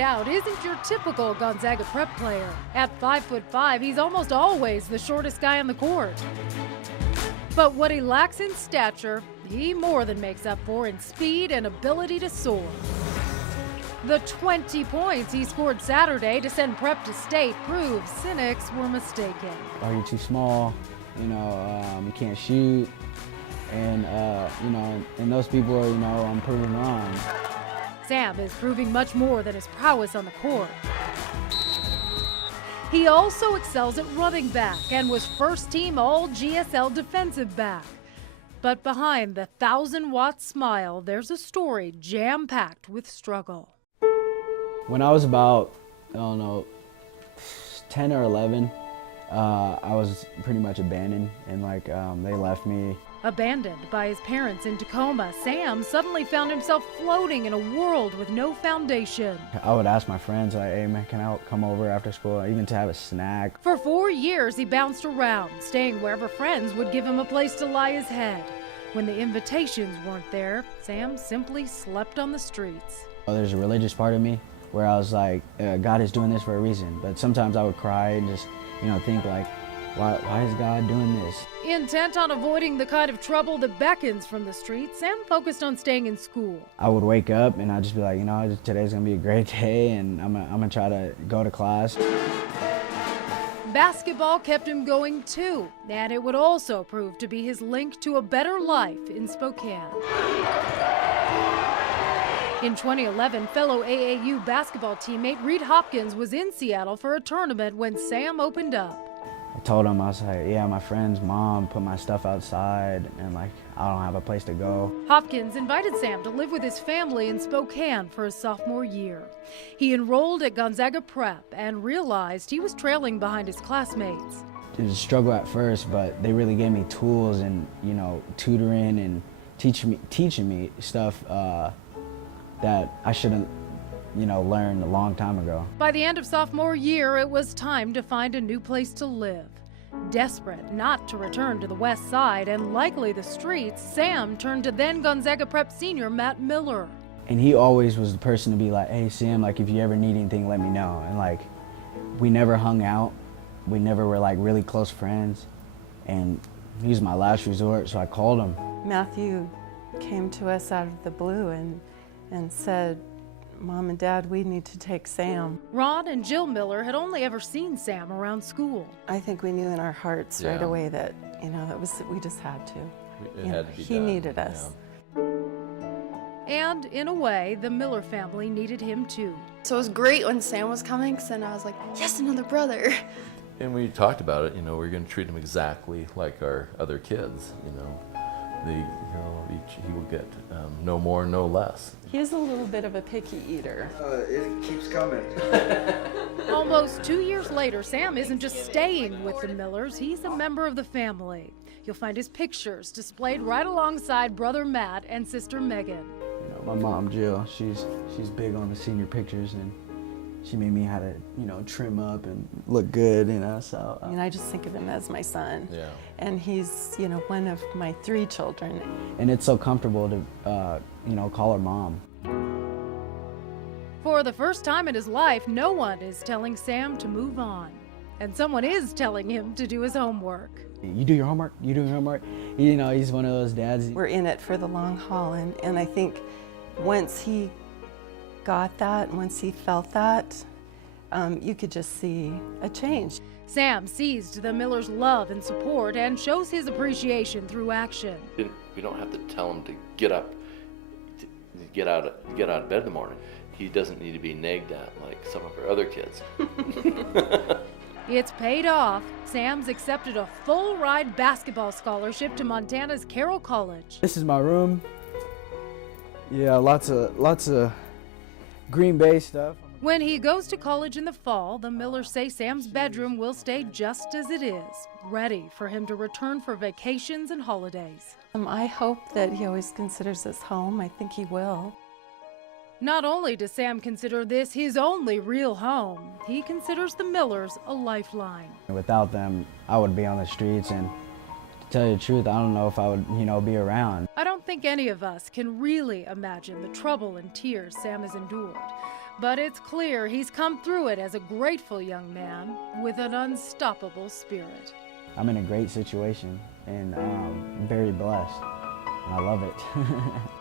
out, isn't your typical Gonzaga Prep player. At 5'5", he's almost always the shortest guy on the court. But what he lacks in stature, he more than makes up for in speed and ability to soar. The 20 points he scored Saturday to send Prep to state proves cynics were mistaken. Oh, you're too small, you can't shoot, and, and those people are, I'm proving wrong. Sam is proving much more than his prowess on the court. He also excels at running back and was first-team All-GSL defensive back. But behind the 1,000-watt smile, there's a story jam-packed with struggle. When I was about, 10 or 11, I was pretty much abandoned, and they left me. Abandoned by his parents in Tacoma, Sam suddenly found himself floating in a world with no foundation. I would ask my friends, hey man, can I come over after school, even to have a snack? For 4 years, he bounced around, staying wherever friends would give him a place to lie his head. When the invitations weren't there, Sam simply slept on the streets. There's a religious part of me where I was like, God is doing this for a reason. But sometimes I would cry and just, think why is God doing this? Intent on avoiding the kind of trouble that beckons from the streets, Sam focused on staying in school. I would wake up and I'd just be like, today's gonna be a great day, and I'm gonna try to go to class. Basketball kept him going too, and it would also prove to be his link to a better life in Spokane. In 2011, fellow AAU basketball teammate Reed Hopkins was in Seattle for a tournament when Sam opened up. I told him, I was like, yeah, my friend's mom put my stuff outside, and I don't have a place to go. Hopkins invited Sam to live with his family in Spokane for his sophomore year. He enrolled at Gonzaga Prep and realized he was trailing behind his classmates. It was a struggle at first, but they really gave me tools and, tutoring and teaching me stuff that I should have, learned a long time ago. By the end of sophomore year, it was time to find a new place to live. Desperate not to return to the west side and likely the streets, Sam turned to then Gonzaga Prep senior Matt Miller. And he always was the person to be like, hey Sam, if you ever need anything, let me know. And we never hung out. We never were really close friends. And he was my last resort, so I called him. Matthew came to us out of the blue and said, Mom and Dad, we need to take Sam. Ron and Jill Miller had only ever seen Sam around school. I think we knew in our hearts right away that, we just had to. It had to be he done. needed us. Yeah. And in a way, the Miller family needed him too. So it was great when Sam was coming, because then I was like, yes, another brother. And we talked about it, we're going to treat him exactly like our other kids, he will get no more, no less. He's a little bit of a picky eater. It keeps coming. Almost 2 years later, Sam isn't just staying with the Millers, he's a member of the family. You'll find his pictures displayed right alongside brother Matt and sister Megan. My mom, Jill, she's big on the senior pictures, and she made me how to, trim up and look good, so. I just think of him as my son. Yeah. And he's, one of my 3 children. And it's so comfortable to, call her mom. For the first time in his life, no one is telling Sam to move on. And someone is telling him to do his homework. You do your homework, you do your homework. He's one of those dads. We're in it for the long haul, and I think once he got that, once he felt that, you could just see a change. Sam seized the Millers' love and support and shows his appreciation through action. We don't have to tell him to get up, get out of bed in the morning. He doesn't need to be nagged at like some of our other kids. It's paid off. Sam's accepted a full-ride basketball scholarship to Montana's Carroll College. This is my room. Yeah, lots of Green Bay stuff. When he goes to college in the fall, the Millers say Sam's bedroom will stay just as it is, ready for him to return for vacations and holidays. I hope that he always considers this home. I think he will. Not only does Sam consider this his only real home, he considers the Millers a lifeline. Without them, I would be on the streets, and to tell you the truth, I don't know if I would, be around. I don't think any of us can really imagine the trouble and tears Sam has endured. But it's clear he's come through it as a grateful young man with an unstoppable spirit. I'm in a great situation, and I'm very blessed. I love it.